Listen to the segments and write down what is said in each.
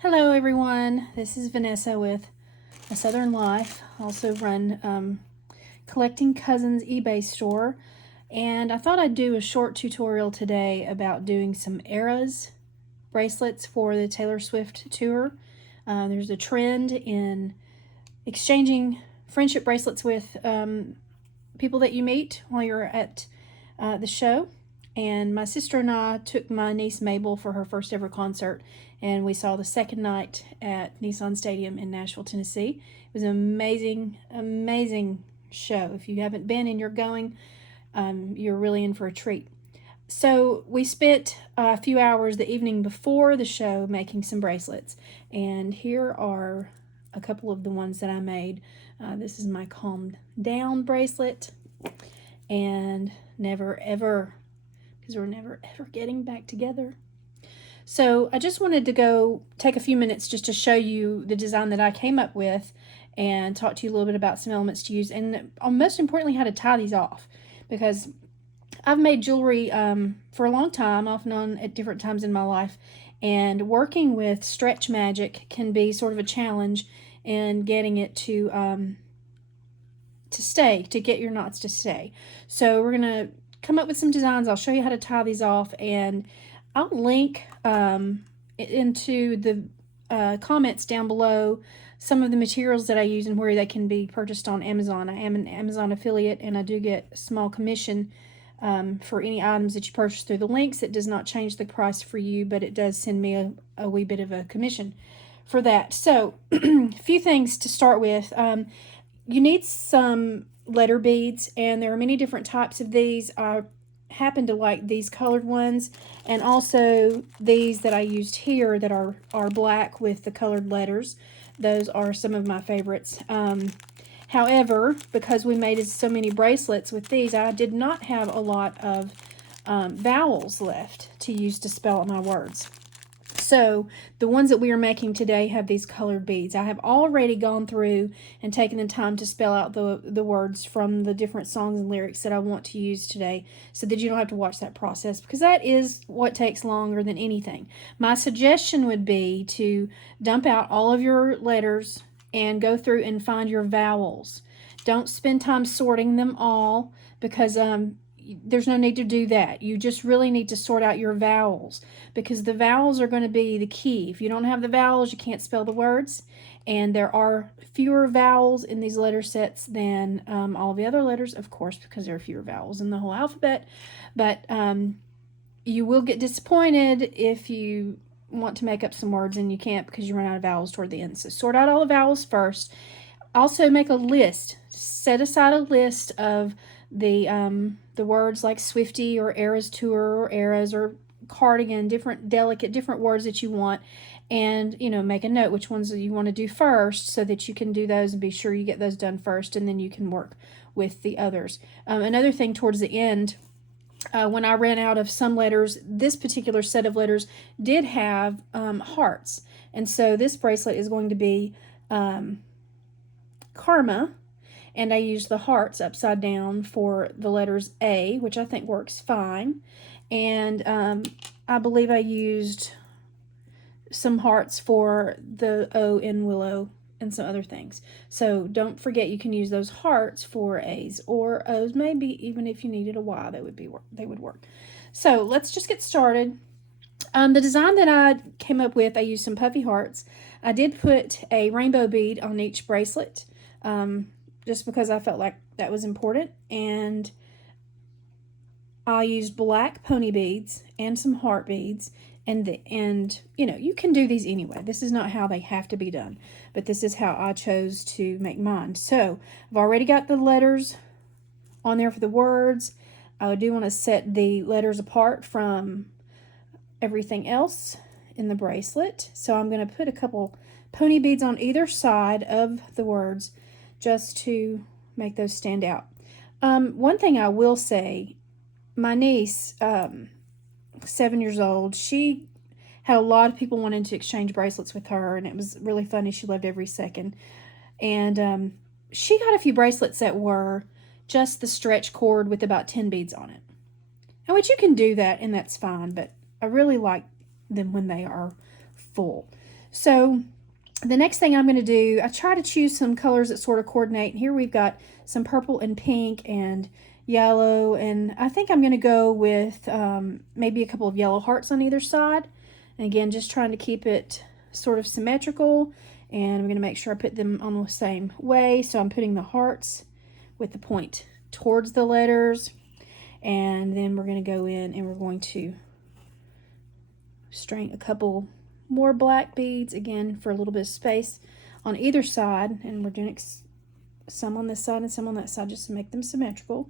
Hello everyone, this is Vanessa with A Southern Life. I also run Collecting Cousins eBay store, and I thought I'd do a short tutorial today about doing some eras bracelets for the Taylor Swift tour. There's a trend in exchanging friendship bracelets with people that you meet while you're at the show. And my sister and I took my niece Mabel for her first ever concert, and we saw the second night at Nissan Stadium in Nashville, Tennessee. It was an amazing show. If you haven't been and you're going, you're really in for a treat. So we spent a few hours the evening before the show making some bracelets, and here are a couple of the ones that I made. This is my calm down bracelet, and never ever, because we're never ever getting back together. So I just wanted to go take a few minutes just to show you the design that I came up with and talk to you a little bit about some elements to use, and most importantly how to tie these off, because I've made jewelry for a long time, off and on at different times in my life, and working with stretch magic can be sort of a challenge in getting it to stay, to get your knots to stay. So we're gonna come up with some designs. I'll show you how to tie these off, and I'll link into the comments down below some of the materials that I use and where they can be purchased on Amazon. I am an Amazon affiliate, and I do get a small commission for any items that you purchase through the links. It does not change the price for you, but it does send me a wee bit of a commission for that. So a few things to start with. You need some letter beads, and there are many different types of these. I happen to like these colored ones, and also these that I used here that are black with the colored letters. Those are some of my favorites. However, because we made so many bracelets with these, I did not have a lot of vowels left to use to spell out my words. So the ones that we are making today have these colored beads. I have already gone through and taken the time to spell out the words from the different songs and lyrics that I want to use today, so that you don't have to watch that process, because that is what takes longer than anything. My suggestion would be to dump out all of your letters and go through and find your vowels. Don't spend time sorting them all, because there's no need to do that. You just really need to sort out your vowels, because the vowels are going to be the key. If you don't have the vowels, you can't spell the words, and there are fewer vowels in these letter sets than all the other letters, of course, because there are fewer vowels in the whole alphabet. But you will get disappointed if you want to make up some words and you can't, because you run out of vowels toward the end. So sort out all the vowels first. Also make a list. Set aside a list of the words like Swiftie or Eras Tour or Eras or cardigan, different words that you want, and make a note which ones you want to do first, so that you can do those and be sure you get those done first, and then you can work with the others. Another thing towards the end, when I ran out of some letters, this particular set of letters did have hearts, and so this bracelet is going to be Karma, and I used the hearts upside down for the letters A, which I think works fine. And I believe I used some hearts for the O in Willow and some other things. So don't forget, you can use those hearts for A's or O's, maybe even if you needed a Y, they would work. So let's just get started. The design that I came up with, I used some puffy hearts. I did put a rainbow bead on each bracelet, just because I felt like that was important, and I used black pony beads and some heart beads, and you can do these anyway. This is not how they have to be done, but this is how I chose to make mine. So I've already got the letters on there for the words. I do want to set the letters apart from everything else in the bracelet, so I'm going to put a couple pony beads on either side of the words just to make those stand out. One thing I will say, my niece, 7 years old, she had a lot of people wanting to exchange bracelets with her, and it was really funny. She loved every second. And she got a few bracelets that were just the stretch cord with about 10 beads on it. And which you can do that, and that's fine, but I really like them when they are full. So the next thing I'm going to do, I try to choose some colors that sort of coordinate. Here we've got some purple and pink and yellow, and I think I'm going to go with maybe a couple of yellow hearts on either side. And again, just trying to keep it sort of symmetrical, and I'm going to make sure I put them on the same way. So I'm putting the hearts with the point towards the letters, and then we're going to go in and we're going to string a couple more black beads, again for a little bit of space on either side, and we're doing some on this side and some on that side just to make them symmetrical.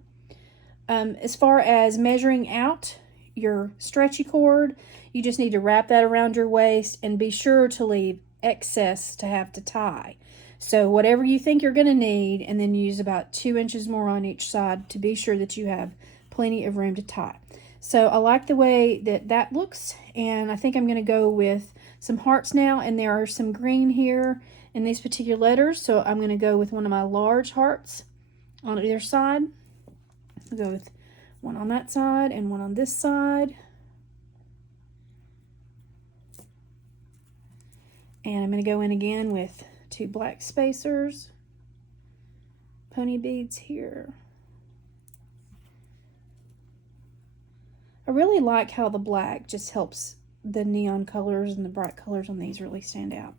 As far as measuring out your stretchy cord, you just need to wrap that around your waist and be sure to leave excess to have to tie. So whatever you think you're going to need, and then use about 2 inches more on each side to be sure that you have plenty of room to tie. So I like the way that looks, and I think I'm going to go with some hearts now, and there are some green here in these particular letters, so I'm going to go with one of my large hearts on either side. I'll go with one on that side and one on this side. And I'm going to go in again with 2 black spacers, pony beads here. I really like how the black just helps the neon colors and the bright colors on these really stand out.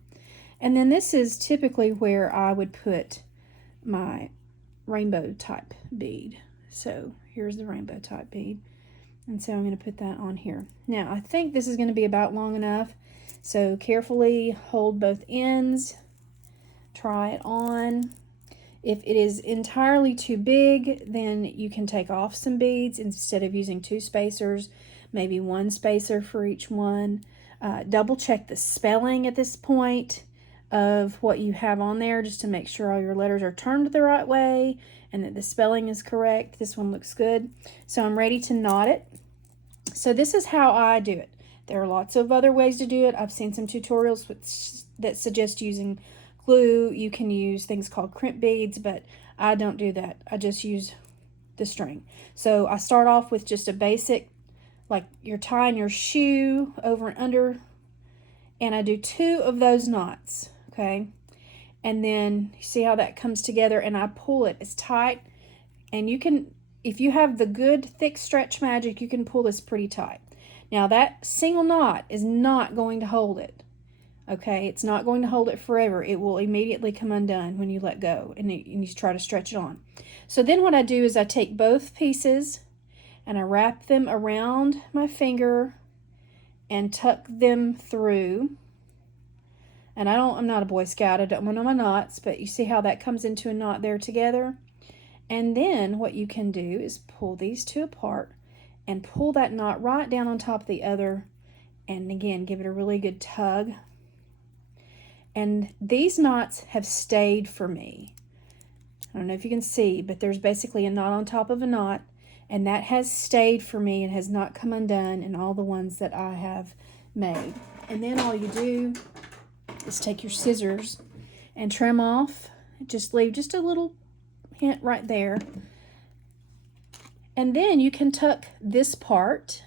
And then this is typically where I would put my rainbow type bead. So here's the rainbow type bead. And so I'm going to put that on here. Now I think this is going to be about long enough. So carefully hold both ends. Try it on. If it is entirely too big, then you can take off some beads instead of using 2 spacers, maybe 1 spacer for each one. Double check the spelling at this point of what you have on there, just to make sure all your letters are turned the right way and that the spelling is correct. This one looks good. So I'm ready to knot it. So this is how I do it. There are lots of other ways to do it. I've seen some tutorials that suggest using glue. You can use things called crimp beads, but I don't do that. I just use the string. So I start off with just a basic, like you're tying your shoe over and under, and I do 2 of those knots, okay? And then you see how that comes together, and I pull it as tight, and you can, if you have the good thick stretch magic, you can pull this pretty tight. Now that single knot is not going to hold it. Okay, it's not going to hold it forever. It will immediately come undone when you let go and you try to stretch it on. So then what I do is I take both pieces and I wrap them around my finger and tuck them through. And I'm not a Boy Scout, I don't know my knots, but you see how that comes into a knot there together? And then what you can do is pull these 2 apart and pull that knot right down on top of the other, and again give it a really good tug. And these knots have stayed for me. I don't know if you can see, but there's basically a knot on top of a knot, and that has stayed for me and has not come undone in all the ones that I have made. And then all you do is take your scissors and trim off, just leave just a little hint right there. And then you can tuck this part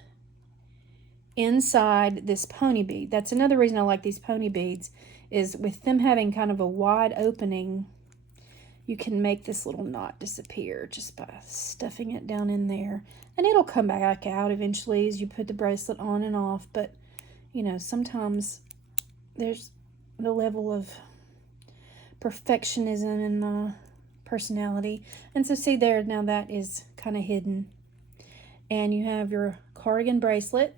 inside this pony bead. That's another reason I like these pony beads, is with them having kind of a wide opening, you can make this little knot disappear just by stuffing it down in there. And it'll come back out eventually as you put the bracelet on and off, but you know, sometimes there's the level of perfectionism in my personality. And so see there, now that is kind of hidden. And you have your cardigan bracelet,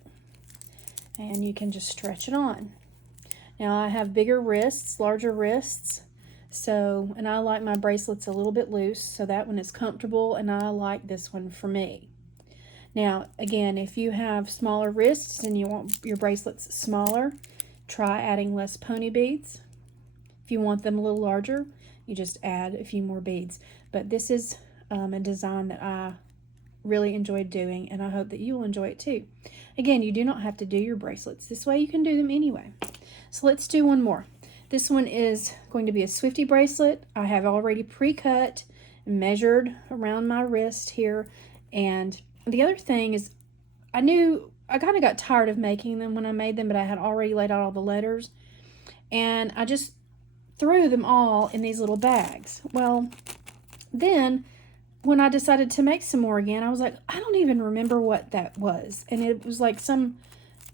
and you can just stretch it on. Now I have bigger wrists, larger wrists, so, and I like my bracelets a little bit loose, so that one is comfortable, and I like this one for me. Now, again, if you have smaller wrists and you want your bracelets smaller, try adding less pony beads. If you want them a little larger, you just add a few more beads. But this is a design that I really enjoyed doing, and I hope that you will enjoy it too. Again, you do not have to do your bracelets this way. You can do them anyway. So let's do one more. This one is going to be a Swifty bracelet. I have already pre-cut and measured around my wrist here. And the other thing is, I knew I kind of got tired of making them when I made them, but I had already laid out all the letters. and I just threw them all in these little bags. Well, then when I decided to make some more again, I was like, I don't even remember what that was. And it was like some,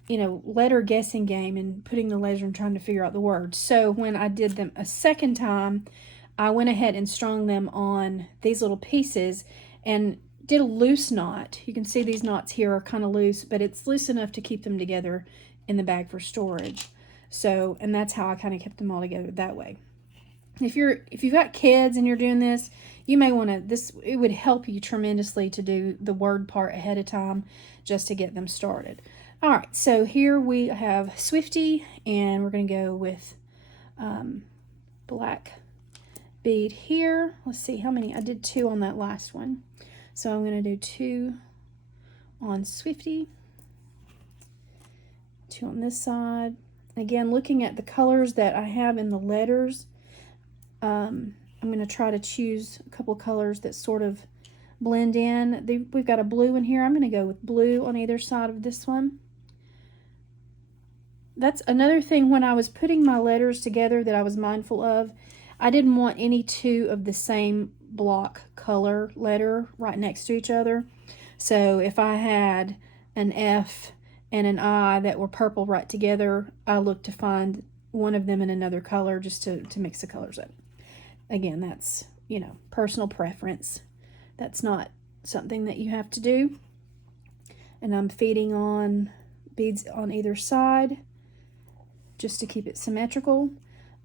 letter guessing game and putting the letters and trying to figure out the words. So when I did them a second time, I went ahead and strung them on these little pieces and did a loose knot. You can see these knots here are kind of loose, but it's loose enough to keep them together in the bag for storage. So, and that's how I kind of kept them all together that way. If you've got kids and you're doing this, you may want to, it would help you tremendously to do the word part ahead of time just to get them started. All right, so here we have Swifty, and we're going to go with black bead here. Let's see how many. I did 2 on that last one. So I'm going to do 2 on Swifty, 2 on this side. Again, looking at the colors that I have in the letters, I'm going to try to choose a couple colors that sort of blend in. We've got a blue in here. I'm going to go with blue on either side of this one. That's another thing when I was putting my letters together that I was mindful of. I didn't want any 2 of the same block color letter right next to each other. So if I had an F and an I that were purple right together, I looked to find one of them in another color just to mix the colors up. Again, that's, personal preference. That's not something that you have to do. And I'm feeding on beads on either side just to keep it symmetrical.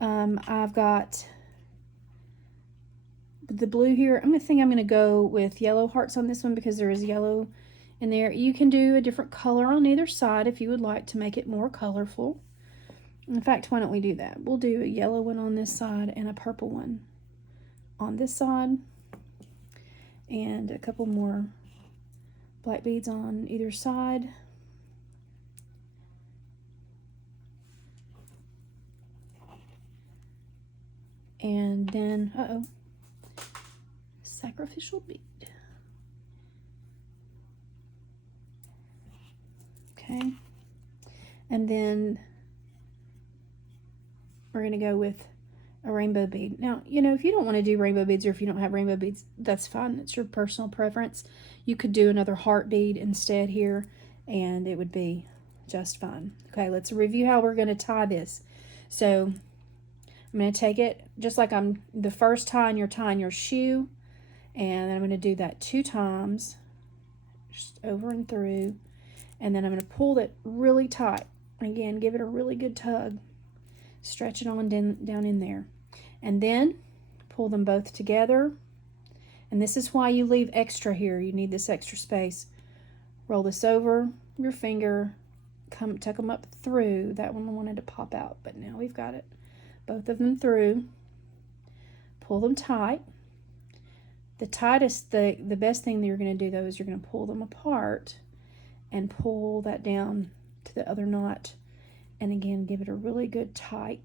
I've got the blue here. I'm going to go with yellow hearts on this one because there is yellow in there. You can do a different color on either side if you would like to make it more colorful. In fact, why don't we do that? We'll do a yellow one on this side and a purple one on this side, and a couple more black beads on either side. And then, sacrificial bead. Okay. And then we're going to go with a rainbow bead. Now, if you don't want to do rainbow beads, or if you don't have rainbow beads, that's fine. It's your personal preference. You could do another heart bead instead here, and it would be just fine. Okay, let's review how we're going to tie this. So I'm going to take it just like I'm the first time you're tying your shoe, and then I'm going to do that 2 times, just over and through, and then I'm going to pull it really tight. Again, give it a really good tug. Stretch it on down in there. And then pull them both together. And this is why you leave extra here. You need this extra space. Roll this over your finger. Tuck them up through. That one I wanted to pop out, but now we've got it. Both of them through. Pull them tight. The tightest, the best thing that you're going to do though is you're going to pull them apart and pull that down to the other knot. And again, give it a really good tight,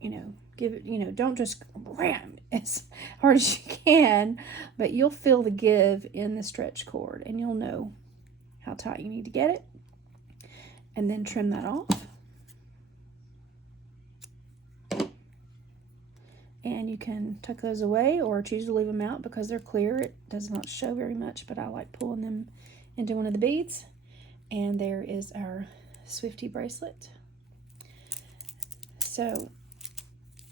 give it, don't just ram as hard as you can, but you'll feel the give in the stretch cord and you'll know how tight you need to get it. And then trim that off. And you can tuck those away or choose to leave them out because they're clear. It does not show very much, but I like pulling them into one of the beads. And there is our Swifty bracelet. So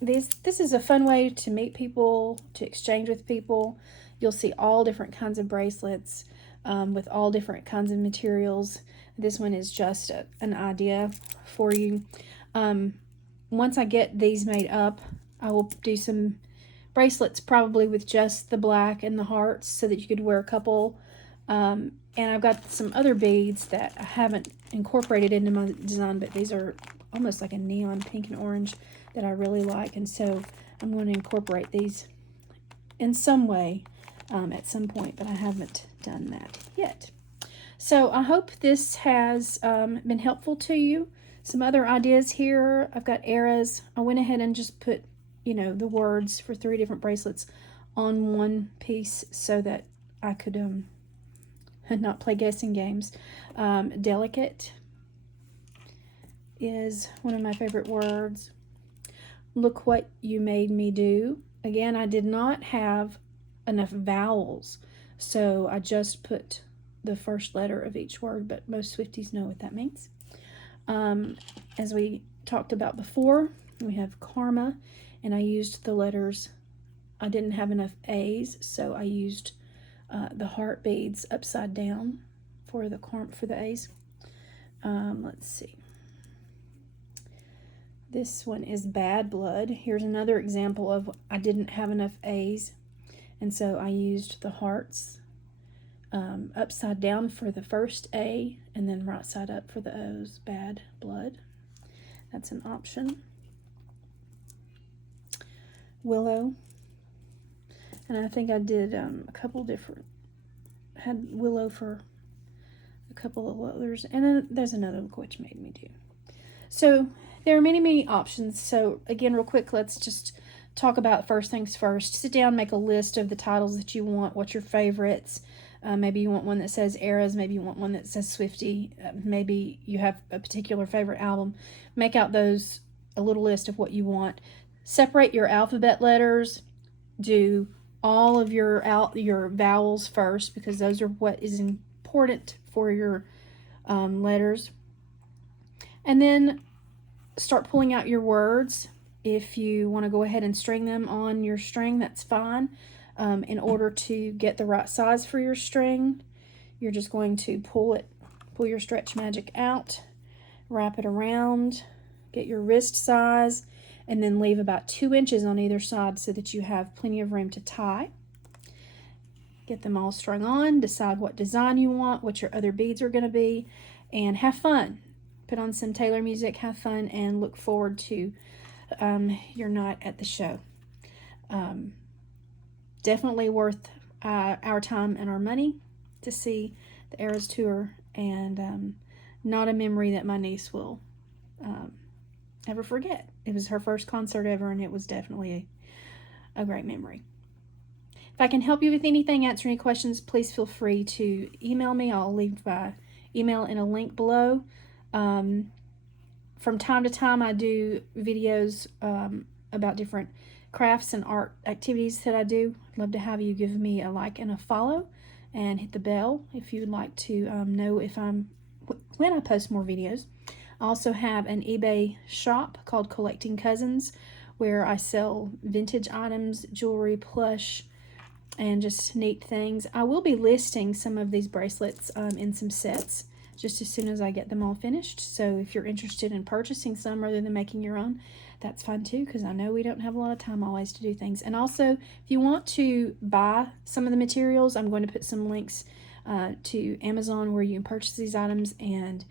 this is a fun way to meet people, to exchange with people. You'll see all different kinds of bracelets with all different kinds of materials. This one is just an idea for you. Once I get these made up, I will do some bracelets probably with just the black and the hearts so that you could wear a couple. And I've got some other beads that I haven't incorporated into my design, but these are almost like a neon pink and orange that I really like. And so I'm going to incorporate these in some way at some point, but I haven't done that yet. So I hope this has been helpful to you. Some other ideas here. I've got eras. I went ahead and just put, the words for 3 different bracelets on one piece so that I could and not play guessing games. Delicate is one of my favorite words. Look what you made me do. Again, I did not have enough vowels, so I just put the first letter of each word, but most Swifties know what that means. As we talked about before, we have karma, and I used the letters. I didn't have enough A's, so I used the heart beads upside down for the A's. Let's see. This one is bad blood. Here's another example of I didn't have enough A's, and so I used the hearts upside down for the first A and then right side up for the O's. Bad blood. That's an option. Willow. And I think I did a couple different, had willow for a couple of others. And then there's another look what you made me do. So there are many, many options. So again, real quick, let's just talk about first things first. Sit down, make a list of the titles that you want, what's your favorites. Maybe you want one that says Eras, maybe you want one that says Swiftie, maybe you have a particular favorite album. Make out a little list of what you want. Separate your alphabet letters. Do all of your vowels first, because those are what is important for your letters. And then start pulling out your words. If you want to go ahead and string them on your string, that's fine. In order to get the right size for your string, you're just going to pull your stretch magic out, wrap it around, get your wrist size, and then leave about 2 inches on either side so that you have plenty of room to tie. Get them all strung on, decide what design you want, what your other beads are going to be, and have fun. Put on some Taylor music, have fun, and look forward to your night at the show. Definitely worth our time and our money to see the Eras tour, and not a memory that my niece will ever forget. It was her first concert ever, and it was definitely a great memory. If I can help you with anything, answer any questions, please feel free to email me. I'll leave my email in a link below. From time to time, I do videos about different crafts and art activities that I do. I'd love to have you give me a like and a follow, and hit the bell if you would like to know when I post more videos. I also have an eBay shop called Collecting Cousins, where I sell vintage items, jewelry, plush, and just neat things. I will be listing some of these bracelets in some sets just as soon as I get them all finished. So if you're interested in purchasing some rather than making your own, that's fine too, because I know we don't have a lot of time always to do things. And also, if you want to buy some of the materials, I'm going to put some links to Amazon where you can purchase these items, and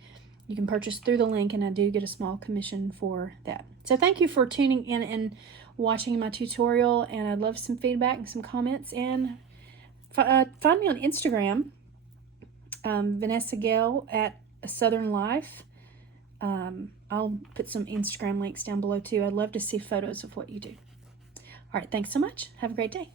you can purchase through the link, and I do get a small commission for that. So thank you for tuning in and watching my tutorial, and I'd love some feedback and some comments. And find me on Instagram, Vanessa Gale at A Southern Life. I'll put some Instagram links down below too. I'd love to see photos of what you do. All right, thanks so much. Have a great day.